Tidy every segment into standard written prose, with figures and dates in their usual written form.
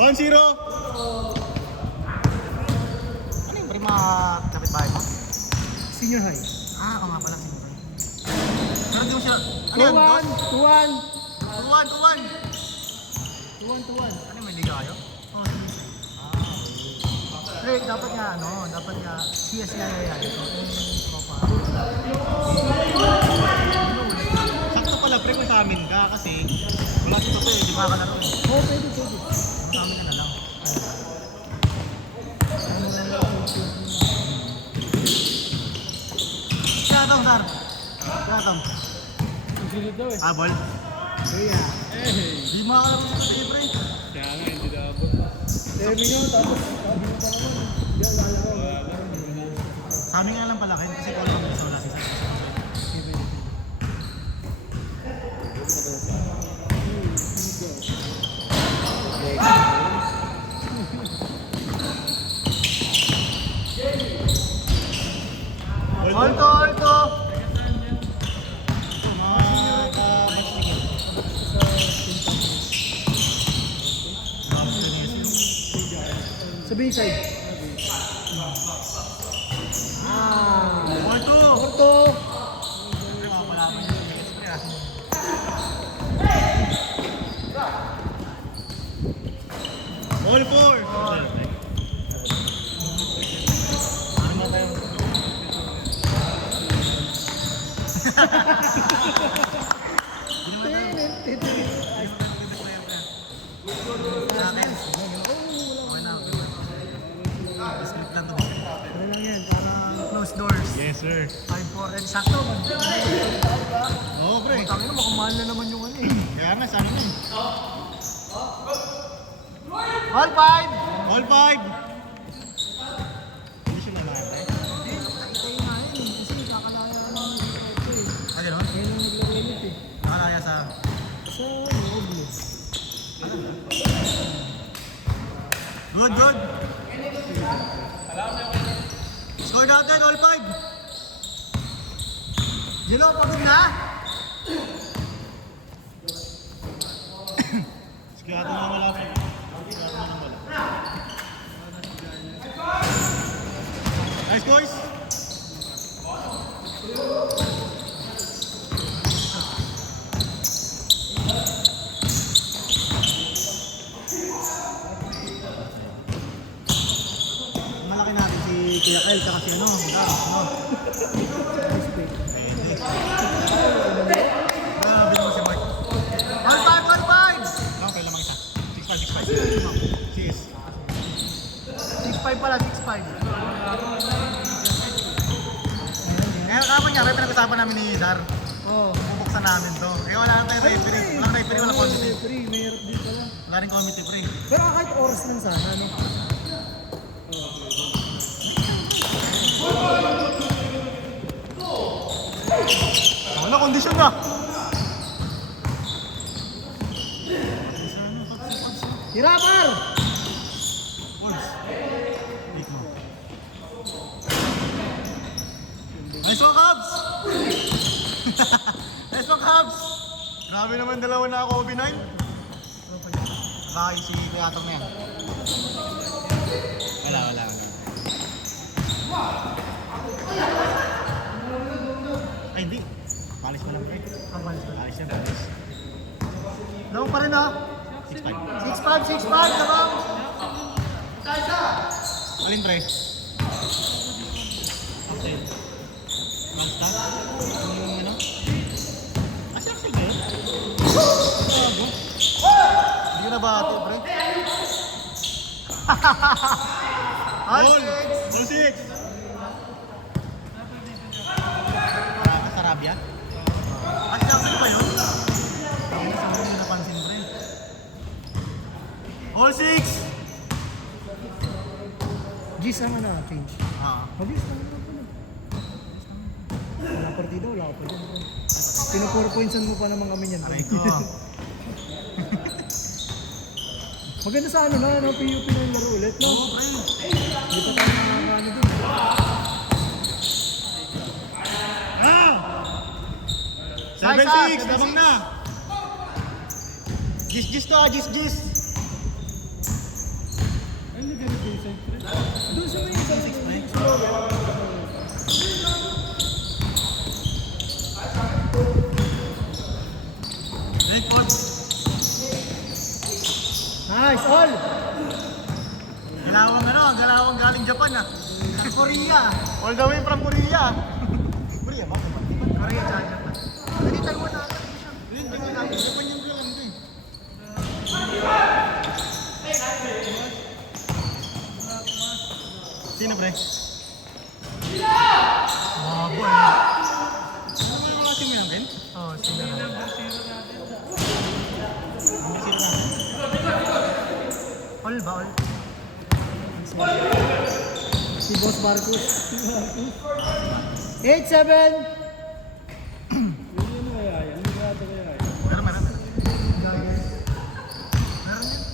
Ano yung prima kapitbahay mo? Senior high. Oo nga pala, senior high. Pero di mo siya... Ano yan? 2-1. Ano may liga kayo? Oo, dapat nga CSI yan. Ito, tropa. Sakto pala pre kung sa amin ka kasi wala si Toto di ba kalaro eh. Oo, pwede. Sa amin ka na lang. Gatong, Sar. Gatong. Susunod daw eh. Ball. Kuya. Di makalaro si pre. Kaya nga, hindi dapat. Sabi nyo, tapos sabi nyo pa naman. Hindi ako lalaro. Sa amin nga lang pala kayo kasi wala kami sa wala si Sar. Alto! Sa B-side. Porto. All four! Close doors. Yes, sir. 5-4 and sakto. Oo, pre. Tangina mo, kumahal na naman yung ano eh. Kaya nga, sana na. All 5! All 5! Hindi siya nalaman eh. Ah, gano'n? Kaya nung nagre-remit eh. Nakalaya sa... Sa loob mo. Good! Score natin, all 5! Jelo, pagod na? Sige, ato na wala pa. Nice, boys! Malaki natin si Kuya Kyle, tsaka si ano, Respect. Grabe naman si Mark. All 5! Lang, kailan mang isa? 6-5. Cheers. 6-5 pala, 6-5. Ngayon kapag niya, pinag-usapan namin ni Dar. Oo. Bubuksan namin to. Eh wala na tayong referee. Walang referee, walang committee. Free, mayroon din pala. Wala rin committee, pre. Pero kahit oras lang sana, no? Wala, kondisyon na. Hirapar! Wolves. Wait mo. Nice one, Cubs! Nice one, Cubs! Grabe naman, dalawa na ako, OB9. Nakakain si Kuyatong na yan. Wala. Ay, hindi. Balis mo lang, pre. Balis yan. Lawang pa rin, ha? 6-5, sabang! Alin, pre? Okay. Basta? Yung ano? Asya, sige. Bago. Hindi ko nabati, pre. All 6! 6! Sarabia? Asya, sige ba yun? Hindi ko napansin, pre. All 6! Gis ang ano, change. Mabilis lang naman pala. Wala partida, wala ka pa dyan. Pino-4 pointsan mo pa naman kami niyan. Aray ko. Maganda sa ano na, no? PUP na yung laro ulit, no? Oo, pre. Hindi pa tayo nakakaano dun. Ah! 7-6, labang na. Gis to, gis. Doon sa may isang Right foot. Nice, all! Galawang galing Japan ah. Korea. All the way from Korea. Korea ba? Korea tsaka Japan. Hindi, Taiwan na ata. Hindi, Japan yung galang ito eh. Sino pre? Babo eh. Ano nga kasi mo yan, Ben? Oo, sino na. All ba? All? Si Boss Marcus. 8-7! Meron.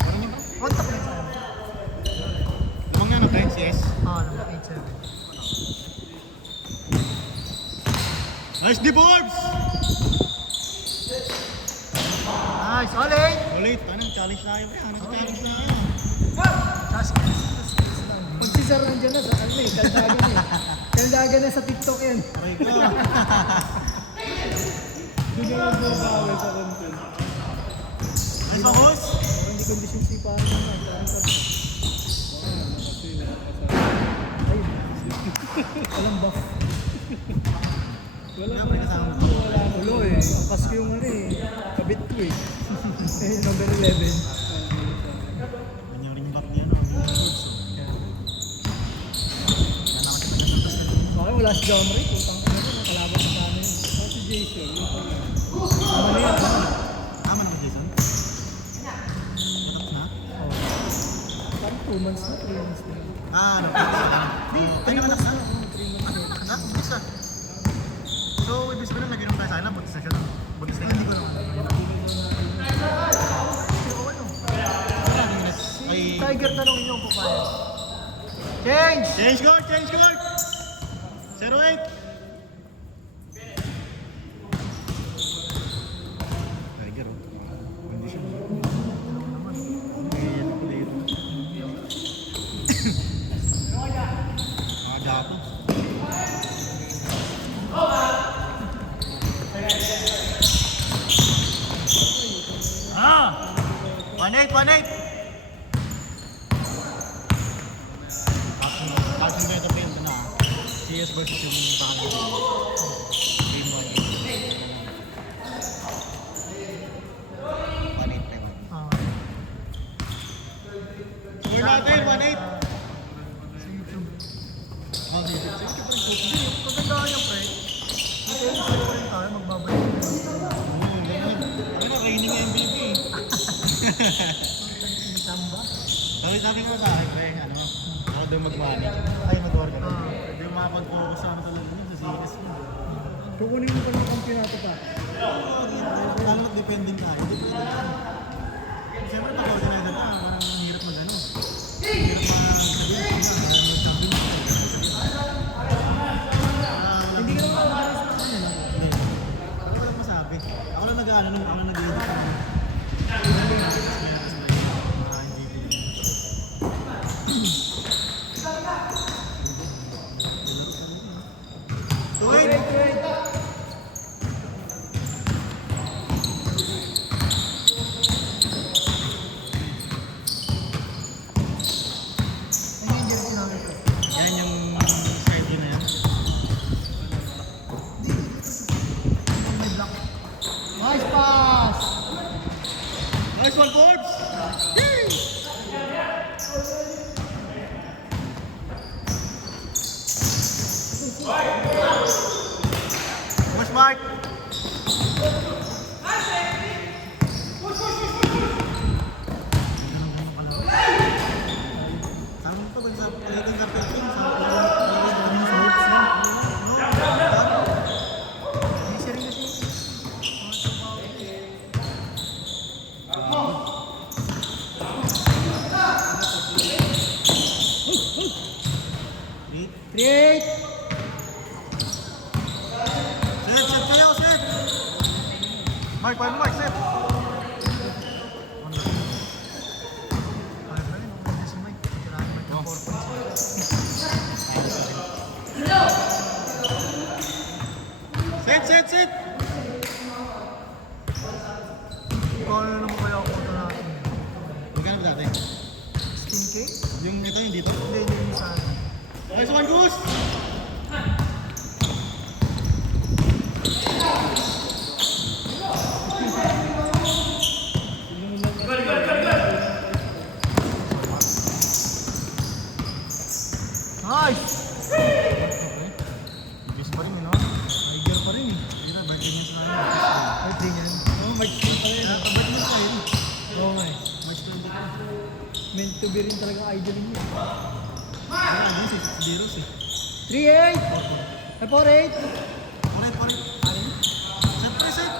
Meron yun ba? Kontak na yun. Lumang na pre, CS. Oo, naman 8-7. Nice di Forbes! Nice, all 8! Ulit, anong challenge tayo pre? Anong challenge tayo? Magsisar nandiyan na sa ano eh, kaldagan eh. Kaldagan na sa TikTok yan. Aray ko. Nice ba, boss? Hindi kondisyon si Paano naman. Ay, walang buff. Wala pre kasama mo. Ulo eh, akas ko yung ano eh, kabit ko eh. Eh, number 11. Ganyan rin yung back niya, no? Okay, wala si John Ray. Putang ina ko, nakalaban sa amin. Si Jason, yung ano yan? Tama naman, Jason. Tapos na? Oo. Parang 2 months na, 3 months na. Ano? Di, 3 months na. 3 months na. Ha? Butis na. So, ibig sabihin na nag-inom tayo sa island, butis na siya. Butis na hindi ko naman. Tiger tanongin niyo kung papayag. Change! Change guard! Change guard! 0-8! Tiger, oh. Condition. Ayan, player. Mga Japo. Ah! 1-8, 1-8! Passing by the field na CS versus yung bago. Game 1. 1-8 pa yun. Score natin, 1-8. Sa YouTube. Oh, sige. Sige pa rin coach. Maganda yan, pre. Ito yung isa pa rin tayo, magbabalik. Ano na, reigning MVP. Samba. Sabi ko sa akin, pre, ano, ako daw mag-manage. Ay, mag-work ka na. Hindi mo makapag-focus sa ano talaga yun, sa CS mo. Kukunin mo pa ng kampyonato pa. Kung mag-depending tayo, hindi pwede. Siyempre, pag-organizer ka, parang ang hirap mag-ano. Hindi ka naman makalis na kanya. Hindi. Ako lang masabi. Ako lang nag-ano nung ako lang nag-edit. Great, great. Ano yung jersey namin ko? Yan yung side yun na yan. May block. Nice pass! Nice one, Forbes! Push mark! Saan mo ito? Sa palitin sa pitching? Sa palitin sa hoops na? Easy rin kasi. Create! Set kayo, set! Mark, paano Mark, set! Ay, pa rin. Ako si Mike. Yung ito, yung dito? Hindi, yung sa akin. Nice one, Goose! Nice! Biggest pa rin, no? Tiger pa rin eh. Hindi na, birthday niya sa Ay, din yan. Oo, March 10 pa rin. Birthday niya sa yun. Oo nga eh. March 20 pa. Meant to be rin talaga idol niya. Ano, si Zeros eh. 3-8! Ay, 4-8! Ulit. Siyempre, set.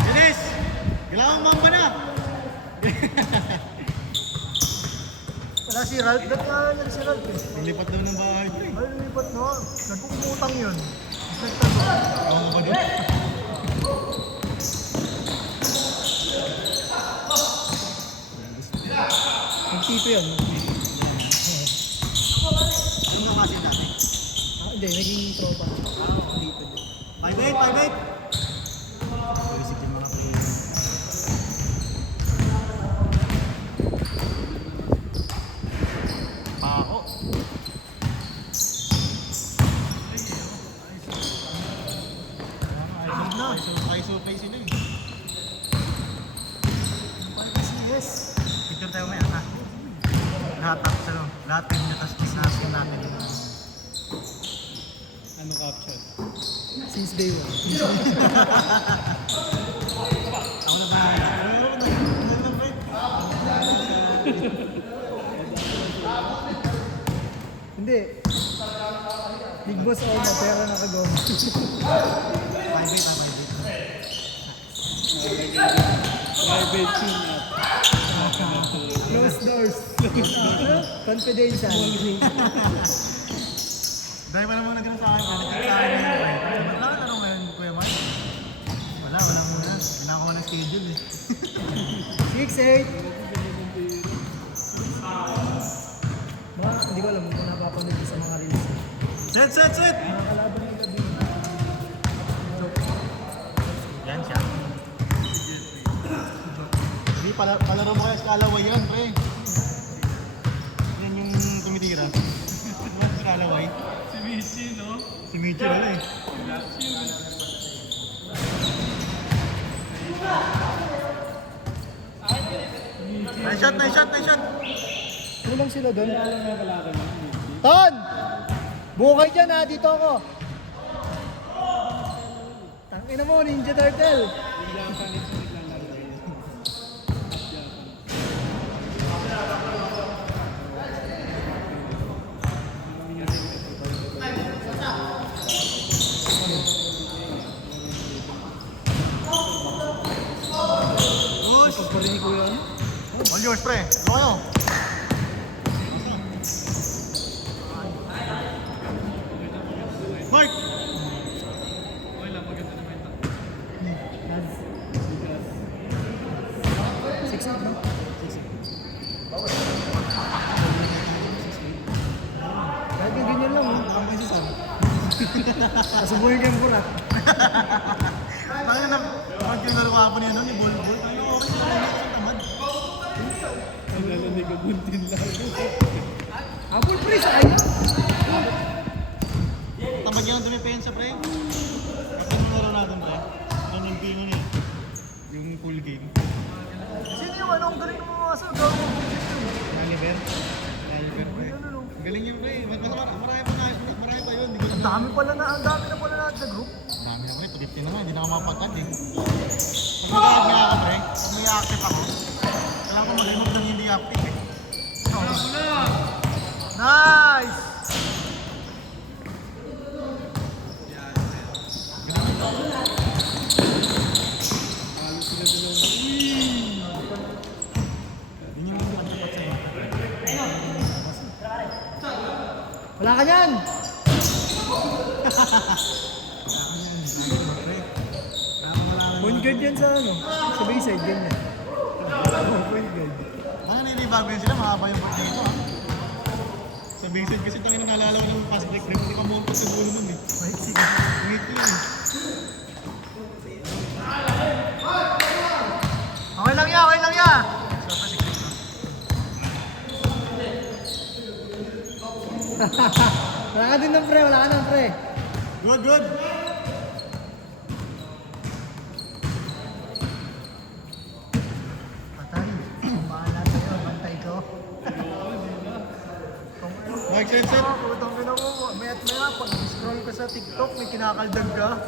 Bilis! Kailangan mamba na! Wala si Ralph. Ba't nga yan si Ralph eh? Nilipat daw ng bahay. Ay, lumipat no. Nagpuputang yun. Nagtago. Ako mo ba doon? Nagtipo yun. Ano nga kasi dati? Hindi, naging tropa. Dito. 5-8! Basic yung mga player. Pako. ISO pay sila eh. Yes. Picture tayo maya ha. Lahat sa lahat ng nyo tapos kisnasin natin yung Ano caption? Since day one. ako na ba? Hindi. Big Boss Oma, pera nakagawa. 5-8. Private tune up. Close doors. Confidential. Dahil wala muna ganun sa akin, nag-chat sa akin ngayon eh. Sabi, ano ngayon, Kuya Mark? Wala muna. Pinakawa na schedule eh. 6-8. Ba, hindi ko alam kung napapanood ko sa mga reels. Set! Mga kalaban ng gabi. Yan siya. Hindi, palaro mo kaya Scalaway yan, pre. Yan yung tumitira. Scalaway. Si Michi, no? Si Michi wala eh. Nice shot! Kulang sila doon. Ton! Bukay dyan ha, dito ako. Tangina mo, Ninja Turtle. Push! Pagparinig ko yan. All yours, pre. Ano kayo? Mark! Okay lang, maganda naman ito. 6-8 no? Lagi ganyan lang oh. Ang kasi sabi. Kasubuhin ka yung burat. Bakit na pag kinaro ko hapon yun, yung ball. Ano okay sila na isang tamad? Ang lalanig ang buntin lang. Apple pre, sayang. Tamad yan ang dumipensa, pre. Kasi nung laro natin, pre. Yan yung pingon eh. Yung full game. Sino yung ano? Ang galing ng mga aso. Gawin mo. Oliver, pre. Ang galing yun, pre. Marami pa yun. Ang dami na pala na sa group. Marami na, pre. 250 naman. Hindi na ako mapagkat eh. Pag nag-add nga ako, pre. Pag may active ako, kailangan ko mag-remove ng hindi active eh. Nice! Halos sila dalawa. Yun yung pagdapat sa'yo. Wala ka yan! Point guard yan sa ano? Sa bayside, ganyan. Oh, point guard. Ano na nagbago yun sila, mahaba yung birthday ko ah. Sa Bayside kasi tangin na naalala ko ng fast break rin. Hindi ka mo sa dulo nun eh. Mahiksi ka. Wait lang eh. Okay lang yan, okay lang yan. Wala ka din ng pre, wala ka ng pre. Good, good. Patay, bahala sa'yo, bantay ko. Mike, set. Putang ina mo, maya't maya, pag scroll ko sa TikTok, may kinakaldag ka.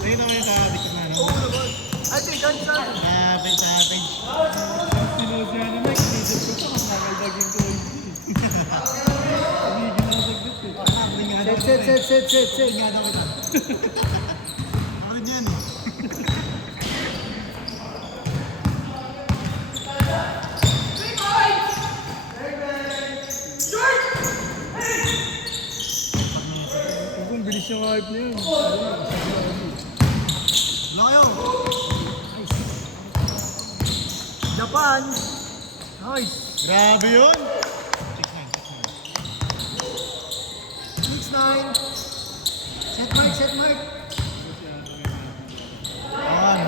Ayun naman yung sa TikTok na, no? Oo naman. Ay, di, dyan sa... Sa page. Sinusya na Mike, inisip ko pa kung makalagin ko. Hindi ginasagot eh. Set. Ingatan kita. Ako rin yan eh. Kung bilis yung hype na yun. Wala kayo. Japan. Nice. Grabe yun. 6-9. Set mark. On.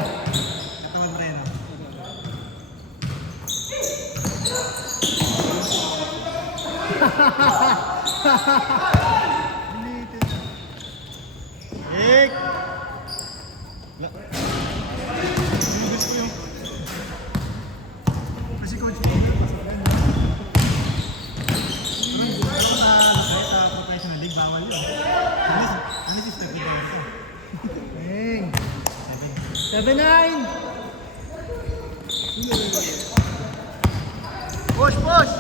Katawan mo rin, no? Ik! Lumabas ko yung... Kasi coach, Sa professional league, bawal yun. Unless is step ito. Dang. 7-9. Push. Push!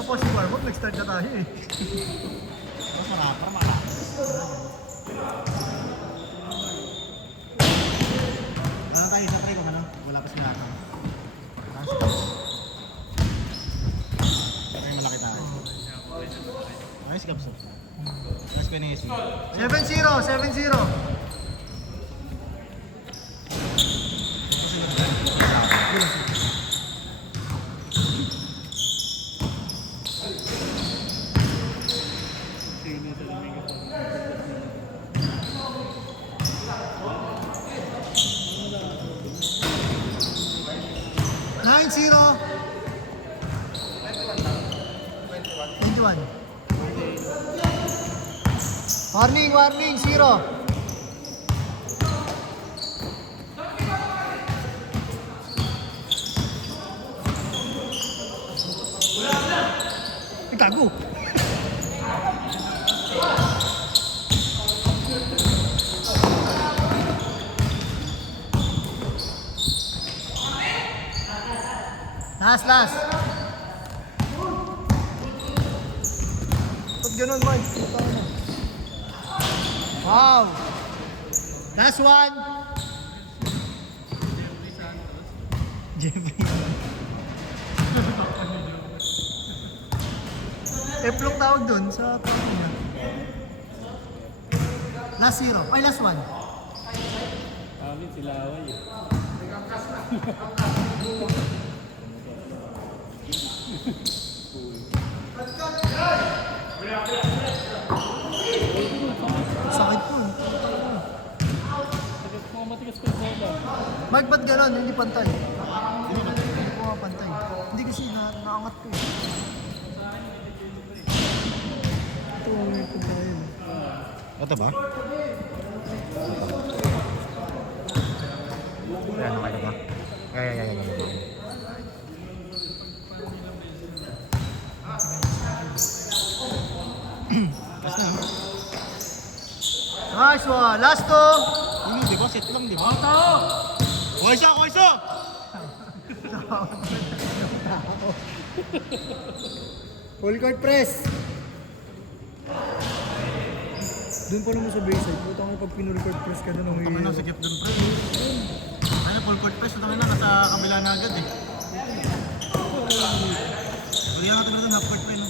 Tapos si Warmop, nag-start na tayo eh. Mas marap. Ano tayo sa try ko, ano? Wala pa sila ata. Ay, malaki tayo. Ayos ka, Pso. Ayos ko yung 7-0. Sino sa lamig ako. 9-0. 21. Warning, 0. Gago. Last. Pag ganun, Mike. Wow. Last one. Jeffrey. Eplong tawag dun sa niya. Last 0. Ay, last one. Amin sila away eh. Sakit po. Mga matigas ko yung bola. Mike, ba't gano'n? Hindi pantay. Hindi ko nga pantay. Hindi kasi naangat ko eh. Ito ang may pagkain. Ito ba? Ayan, okay na ba? Ayan. Basta na. Nice one. Last two. Hindi, di ba? Set lang, di ba? Okay siya! Full court press. Doon pa naman sa baseline. Puta ka pag pinull court press ka doon. Tama na, sikip dun, pre. Ano, full court press. Tama na, nasa sa kabila na agad eh. Bigyan natin na half court pa yun.